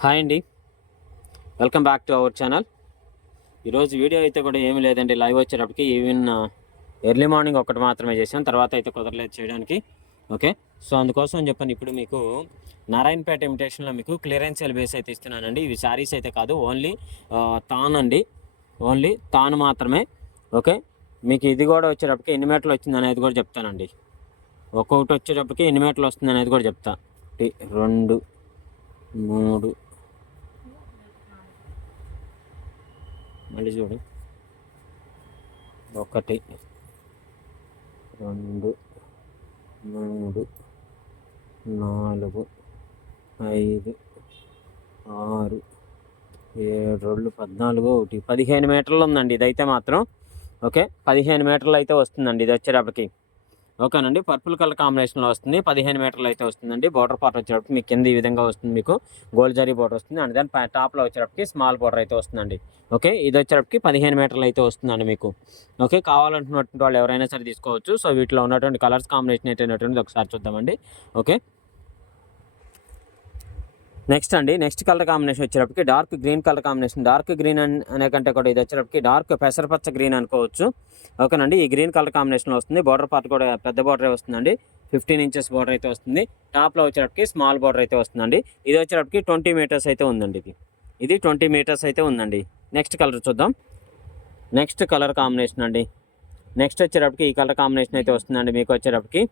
Hi అండి, welcome back to our channel. ఈరోజు video అయితే కూడా ఏమీ లేదండి. లైవ్ వచ్చేటప్పటికి ఈవెన్ ఎర్లీ మార్నింగ్ ఒకటి మాత్రమే చేశాను, తర్వాత అయితే కుదరలేదు చేయడానికి. ఓకే, సో అందుకోసం అని చెప్పాను ఇప్పుడు మీకు నారాయణపేట ఇమిటేషన్లో మీకు క్లియరెన్స్ సేల్ బేస్ అయితే ఇస్తున్నానండి. ఇవి శారీస్ అయితే కాదు, ఓన్లీ తాన్ అండి, ఓన్లీ తాను మాత్రమే. ఓకే, మీకు ఇది కూడా వచ్చేటప్పటికి ఎన్ని మీటర్లు వచ్చింది అనేది కూడా చెప్తానండి. ఒక్కొక్కటి వచ్చేటప్పటికి ఎన్ని మీటర్లు వస్తుంది అనేది కూడా చెప్తా. 2 3 మళ్ళీ చూడు, 1 2 3 4 5 6 7 14 15 మీటర్లు ఉందండి ఇదైతే మాత్రం. ఓకే, 15 మీటర్లు అయితే వస్తుందండి ఇది వచ్చేటప్పటికి. ఓకేనండి, పర్పుల్ కలర్ కాంబినేషన్లో వస్తుంది. 15 మీటర్లు అయితే వస్తుందండి. బార్డర్ పార్ట్ వచ్చేటప్పటికి మీకు కింద ఈ విధంగా వస్తుంది, మీకు గోల్డ్ జరీ బార్డర్ వస్తుంది. అండ్ దాని టాప్లో వచ్చేటప్పటికి స్మాల్ బార్డర్ అయితే వస్తుందండి. ఓకే, ఇది వచ్చేటప్పటికి 15 మీటర్లు అయితే వస్తుందండి మీకు. ఓకే, కావాలంటున్నటువంటి వాళ్ళు ఎవరైనా సరే తీసుకోవచ్చు. సో వీటిలో ఉన్నటువంటి కలర్స్ కాంబినేషన్ అయితే ఒకసారి చూద్దామండి. ఓకే, నెక్స్ట్ అండి, నెక్స్ట్ కలర్ కాంబినేషన్ వచ్చేటప్పటికి dark green colour combination. Dark green అనే కంటే కూడా ఇది వచ్చేటప్పటికి డార్క్ పెసరపచ్చ గ్రీన్ అనుకోవచ్చు. ఓకేనండి, ఈ గ్రీన్ కలర్ కాంబినేషన్లో వస్తుంది. బార్డర్ పార్ట్ కూడా పెద్ద బార్డర్ వస్తుందండి. 15 ఇంచెస్ బార్డర్ అయితే వస్తుంది. టాప్లో వచ్చేటప్పటికి స్మాల్ బార్డర్ అయితే వస్తుందండి. ఇది వచ్చేటప్పటికి 20 మీటర్స్ అయితే ఉందండి. ఇది 20 మీటర్స్ అయితే ఉందండి. నెక్స్ట్ కలర్ చూద్దాం. నెక్స్ట్ కలర్ కాంబినేషన్ అండి, నెక్స్ట్ వచ్చేటప్పటికి ఈ కలర్ కాంబినేషన్ అయితే వస్తుందండి. మీకు వచ్చేటప్పటికి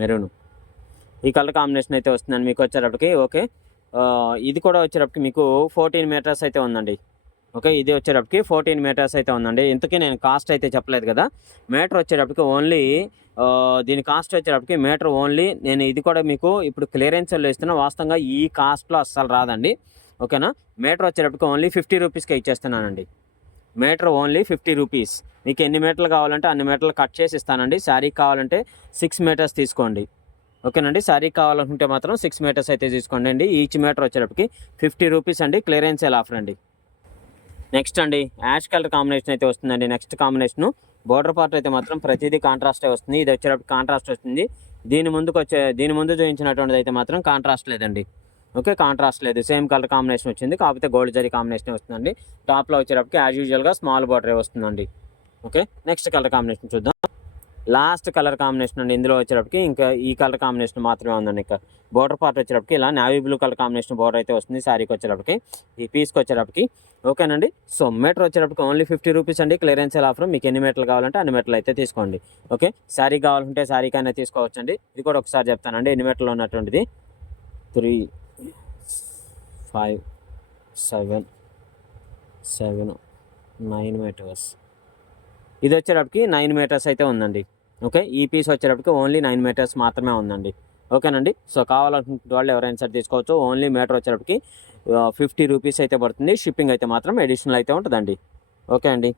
మెరూన్ ఈ కలర్ కాంబినేషన్ అయితే వస్తుందండి మీకు వచ్చేటప్పటికి. ఓకే, ఇది కూడా వచ్చేటప్పటికి మీకు 14 మీటర్స్ అయితే ఉందండి. ఓకే, ఇది వచ్చేటప్పటికి 14 మీటర్స్ అయితే ఉందండి. ఇంతకీ నేను కాస్ట్ అయితే చెప్పలేదు కదా. మీటర్ వచ్చేటప్పటికి ఓన్లీ దీని కాస్ట్ వచ్చేటప్పటికి మీటర్ ఓన్లీ, నేను ఇది కూడా మీకు ఇప్పుడు క్లియరెన్స్లో ఇస్తున్నా. వాస్తవంగా ఈ కాస్ట్లో అస్సలు రాదండి. ఓకేనా, మీటర్ వచ్చేటప్పటికి ఓన్లీ 50 రూపీస్కే ఇచ్చేస్తున్నానండి. Metre only 50 rupees. మీకు ఎన్ని మీటర్లు కావాలంటే అన్ని మీటర్లు కట్ చేసి ఇస్తానండి. శారీ కావాలంటే 6 మీటర్స్ తీసుకోండి. ఓకేనండి, శారీ కావాలనుకుంటే మాత్రం 6 మీటర్స్ అయితే తీసుకోండి అండి. ఈచ్ మీటర్ వచ్చేటప్పటికి 50 రూపీస్ అండి. క్లియరెన్స్ సేల్ ఆఫర్ అండి. నెక్స్ట్ అండి, యాష్ కలర్ కాంబినేషన్ అయితే వస్తుందండి. నెక్స్ట్ కాంబినేషను బోర్డర్ పార్ట్ అయితే మాత్రం ప్రతిదీ కాంట్రాస్టే వస్తుంది. ఇది వచ్చేటప్పటికి కాంట్రాస్ట్ వస్తుంది. దీని ముందు చూపించినటువంటిది అయితే మాత్రం కాంట్రాస్ట్ లేదండి. ఓకే, కాంట్రాస్ట్ లేదు, సేమ్ కలర్ కాంబినేషన్ వచ్చింది. కాకపోతే గోల్డ్ జరీ కాంబినేషన్ వస్తుందండి. టాప్లో వచ్చేటప్పటికి యాజ్ యూజువల్గా స్మాల్ బార్డరే వస్తుందండి. ఓకే, నెక్స్ట్ కలర్ కాంబినేషన్ చూద్దాం. లాస్ట్ కలర్ కాంబినేషన్ అండి. ఇందులో వచ్చేటప్పటికి ఇంకా ఈ కలర్ కాంబినేషన్ మాత్రమే ఉందండి. ఇంకా బోర్డర్ పార్ట్ వచ్చేటప్పటికి ఇలా navy blue colour combination border అయితే వస్తుంది శారీకి వచ్చేటప్పటికి, ఈ పీస్కి వచ్చేటప్పటికి. ఓకేనండి, సో మీటర్ వచ్చేటప్పటికి ఓన్లీ 50 రూపీస్ అండి. Clearance sale offer. మీకు ఎన్ని మీటర్లు కావాలంటే అన్ని మీటర్లు అయితే తీసుకోండి. ఓకే, శారీ కావాలంటే శారీకైనా తీసుకోవచ్చు అండి. ఇది కూడా ఒకసారి చెప్తానండి ఎన్ని మీటర్లు ఉన్నటువంటిది. 3 5 7 9 మీటర్స్. ఇది వచ్చేటప్పటికి 9 మీటర్స్ అయితే ఉందండి. ఓకే, ఈ పీస్ వచ్చేటప్పటికి ఓన్లీ 9 మీటర్స్ మాత్రమే ఉందండి. ఓకేనండి, సో కావాలనుకుంటే వాళ్ళు ఎవరైనా సరే తీసుకోవచ్చు. ఓన్లీ మీటర్ వచ్చేటప్పటికి 50 రూపీస్ అయితే పడుతుంది. షిప్పింగ్ అయితే మాత్రం అడిషనల్ అయితే ఉంటుందండి. ఓకే అండి.